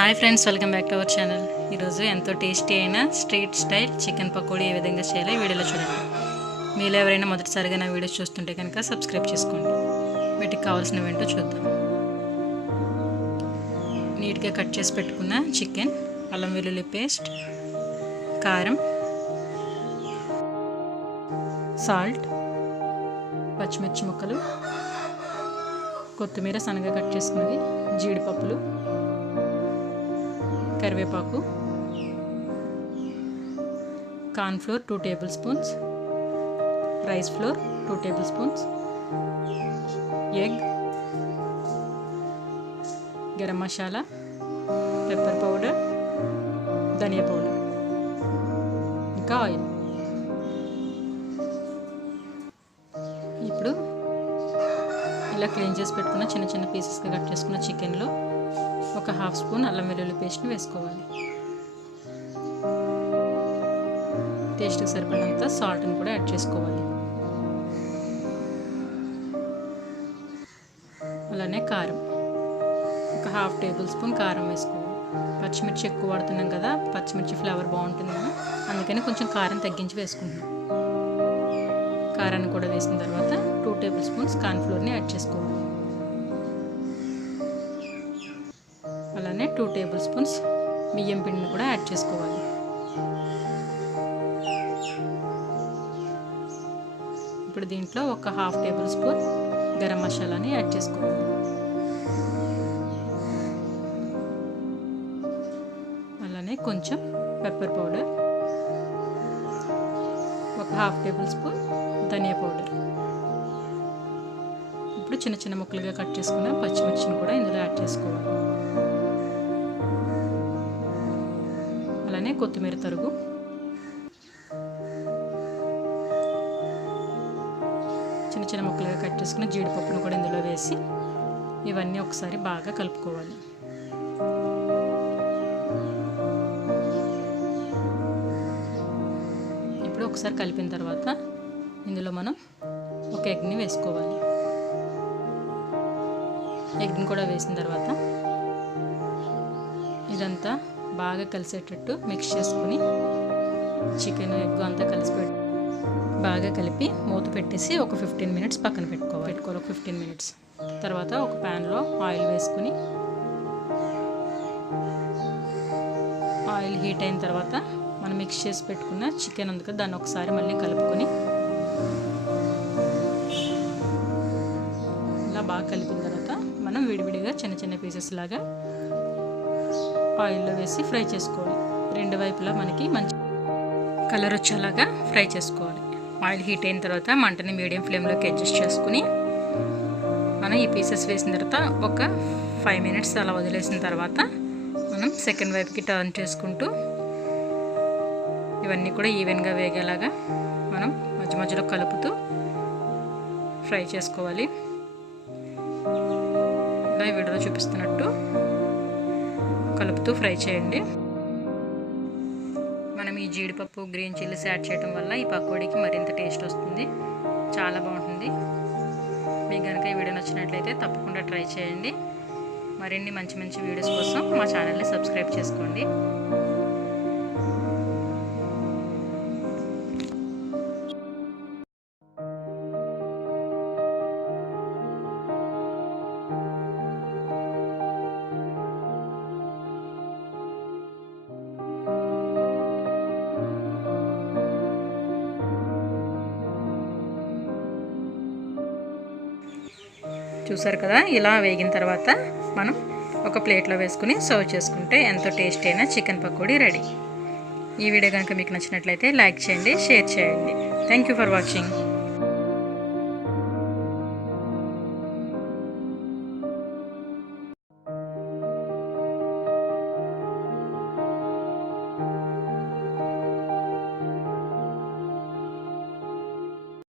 Hi friends, welcome back to our channel. ఈరోజు ఎంతో tasty అయిన స్ట్రీట్ స్టైల్ చికెన్ పకోడీ ఏ విధంగా చేయాలో ఈ వీడియోలో చూడండి. మీలో ఎవరైనా మొదటిసారిగా నా వీడియోస్ చూస్తుంటే కనుక సబ్స్క్రైబ్ చేసుకోండి. వీటికి కావాల్సినవి ఏంటో చూద్దాం. నీట్గా కట్ చేసి పెట్టుకున్న చికెన్, అల్లం వెల్లుల్లి పేస్ట్, కారం, సాల్ట్, పచ్చిమిర్చి ముక్కలు, కొత్తిమీర సన్నగా కట్ చేసుకున్నది, జీడిపప్పులు, కరివేపాకు, corn flour 2 tablespoons, rice flour 2 tablespoons, egg, garam masala, pepper powder, ధనియా పౌడర్, ఇంకా ఆయిల్. ఇప్పుడు ఇలా క్లీన్ చేసి పెట్టుకున్న చిన్న చిన్న పీసెస్గా కట్ చేసుకున్న చికెన్లో ఒక హాఫ్ స్పూన్ అల్లం వెల్లుల్లి పేస్ట్ని వేసుకోవాలి. టేస్ట్కి సరిపడినంత సాల్ట్ని కూడా యాడ్ చేసుకోవాలి. అలానే కారం, ఒక హాఫ్ టేబుల్ స్పూన్ కారం వేసుకోవాలి. పచ్చిమిర్చి ఎక్కువ వాడుతున్నాం కదా, పచ్చిమిర్చి ఫ్లేవర్ బాగుంటుంది కదా, అందుకని కొంచెం కారం తగ్గించి వేసుకుంటున్నాం. కారాన్ని కూడా వేసిన తర్వాత 2 టేబుల్ స్పూన్స్ కార్న్ ఫ్లోర్ని యాడ్ చేసుకోవాలి. అలానే 2 టేబుల్ స్పూన్స్ బియ్యం పిండిని కూడా యాడ్ చేసుకోవాలి. ఇప్పుడు దీంట్లో ఒక హాఫ్ టేబుల్ స్పూన్ గరం మసాలాని యాడ్ చేసుకోవాలి. అలానే కొంచెం పెప్పర్ పౌడర్, ఒక హాఫ్ టేబుల్ స్పూన్ ధనియా పౌడర్. ఇప్పుడు చిన్న చిన్న ముక్కలుగా కట్ చేసుకున్న పచ్చిమిర్చిని కూడా ఇందులో యాడ్ చేసుకోవాలి. అలానే కొత్తిమీర తరుగు, చిన్న చిన్న ముక్కలుగా కట్ చేసుకున్న జీడిపప్పును కూడా ఇందులో వేసి ఇవన్నీ ఒకసారి బాగా కలుపుకోవాలి. ఇప్పుడు ఒకసారి కలిపిన తర్వాత ఇందులో మనం ఒక ఎగ్ని వేసుకోవాలి. ఎగ్ని కూడా వేసిన తర్వాత ఇదంతా బాగా కలిసేటట్టు మిక్స్ చేసుకుని చికెన్ ఎగ్ అంతా కలిసిపెట్టి బాగా కలిపి మూత పెట్టేసి ఒక 15 మినిట్స్ పక్కన పెట్టుకోవాలి. ఒక 15 మినిట్స్ తర్వాత ఒక ప్యాన్లో ఆయిల్ వేసుకుని ఆయిల్ హీట్ అయిన తర్వాత మనం మిక్స్ చేసి పెట్టుకున్న చికెన్ ఉంది కదా, దాన్ని ఒకసారి మళ్ళీ కలుపుకొని ఇలా బాగా కలిపిన తర్వాత మనం విడివిడిగా చిన్న చిన్న పీసెస్ లాగా ఆయిల్లో వేసి ఫ్రై చేసుకోవాలి. రెండు వైపులా మనకి మంచి కలర్ వచ్చేలాగా ఫ్రై చేసుకోవాలి. ఆయిల్ హీట్ అయిన తర్వాత మంటని మీడియం ఫ్లేమ్లోకి అడ్జస్ట్ చేసుకుని మనం ఈ పీసెస్ వేసిన తర్వాత ఒక 5 మినిట్స్ అలా వదిలేసిన తర్వాత మనం సెకండ్ వైపుకి టర్న్ చేసుకుంటూ ఇవన్నీ కూడా ఈవెన్గా వేగేలాగా మనం మధ్య మధ్యలో కలుపుతూ ఫ్రై చేసుకోవాలి. ఇలా ఈ వీడియోలో చూపిస్తున్నట్టు కలుపుతూ ఫ్రై చేయండి. మనం ఈ జీడిపప్పు, గ్రీన్ చిల్లీస్ యాడ్ చేయడం వల్ల ఈ పకోడీకి మరింత టేస్ట్ వస్తుంది. చాలా బాగుంటుంది. మీకు కనుక ఈ వీడియో నచ్చినట్లయితే తప్పకుండా ట్రై చేయండి. మరిన్ని మంచి మంచి వీడియోస్ కోసం మా ఛానల్ని సబ్స్క్రైబ్ చేసుకోండి. చూసారు కదా, ఇలా వేగిన తర్వాత మనం ఒక ప్లేట్లో వేసుకుని సర్వ్ చేసుకుంటే ఎంతో టేస్టీ అయిన చికెన్ పకోడీ రెడీ. ఈ వీడియో కనుక మీకు నచ్చినట్లయితే లైక్ చేయండి, షేర్ చేయండి. Thank you for watching.